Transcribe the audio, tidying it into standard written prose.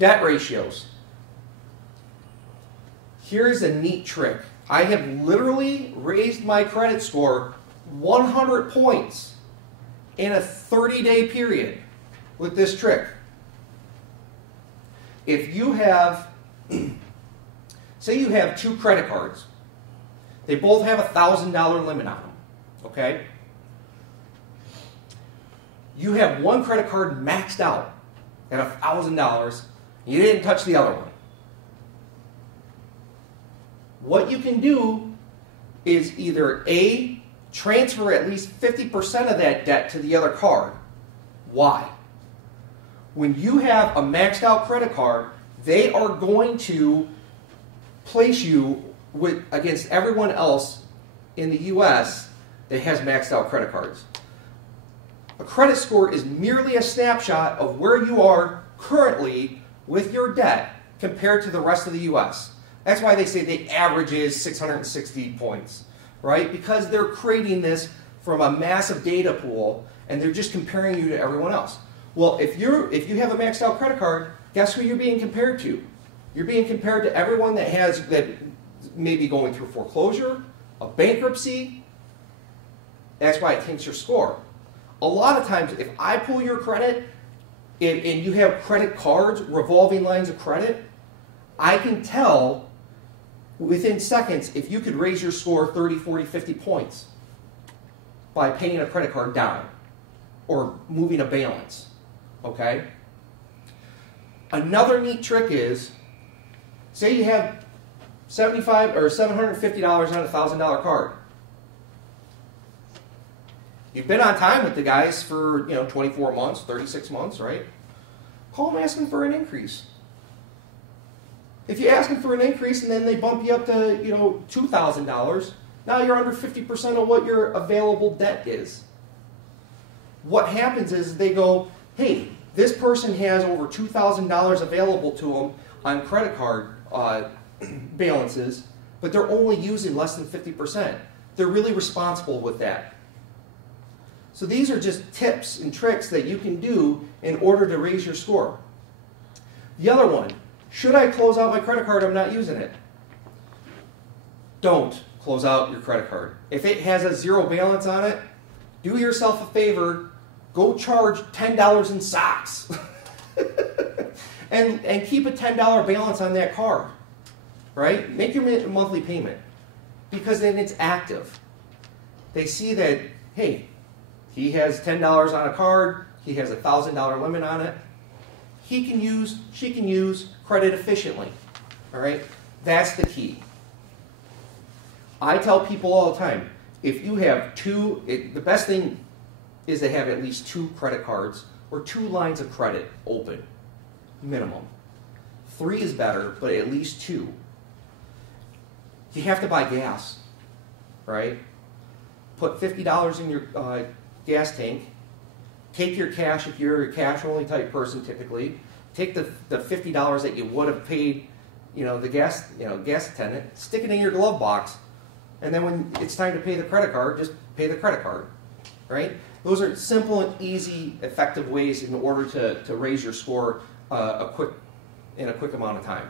Debt ratios. Here's a neat trick. I have literally raised my credit score 100 points in a 30-day period with this trick. If you have, say you have 2 credit cards. They both have a $1,000 limit on them, okay? You have one credit card maxed out at $1,000. You didn't touch the other one. What you can do is either A, transfer at least 50% of that debt to the other card. Why? When you have a maxed out credit card, they are going to place you against everyone else in the U.S. that has maxed out credit cards. A credit score is merely a snapshot of where you are currently with your debt compared to the rest of the U.S. That's why they say the average is 660 points, right? Because they're creating this from a massive data pool, and they're just comparing you to everyone else. Well, if you have a maxed out credit card, guess who you're being compared to? You're being compared to everyone that may be going through foreclosure, a bankruptcy. That's why it tanks your score. A lot of times, if I pull your credit and you have credit cards, revolving lines of credit, I can tell within seconds if you could raise your score 30, 40, 50 points by paying a credit card down or moving a balance, okay? Another neat trick is, say you have $75 or $750 on a $1,000 card. You've been on time with the guys for 24 months, 36 months, right? Call them asking for an increase. If you ask them for an increase and then they bump you up to $2,000, now you're under 50% of what your available debt is. What happens is they go, hey, this person has over $2,000 available to them on credit card balances, but they're only using less than 50%. They're really responsible with that. So these are just tips and tricks that you can do in order to raise your score. The other one, should I close out my credit card? I'm not using it. Don't close out your credit card. If it has a zero balance on it, do yourself a favor, go charge $10 in socks and keep a $10 balance on that card, right? Make your monthly payment because then it's active. They see that, hey, he has $10 on a card, he has a $1,000 limit on it. He can use, she can use credit efficiently, all right? That's the key. I tell people all the time, if you have the best thing is to have at least 2 credit cards or 2 lines of credit open, minimum. 3 is better, but at least 2. You have to buy gas, right? Put $50 in your gas tank. Take your cash if you're a cash-only type person typically. Take the $50 that you would have paid, the gas attendant, stick it in your glove box, and then when it's time to pay the credit card, just pay the credit card, right? Those are simple and easy, effective ways in order to raise your score in a quick amount of time.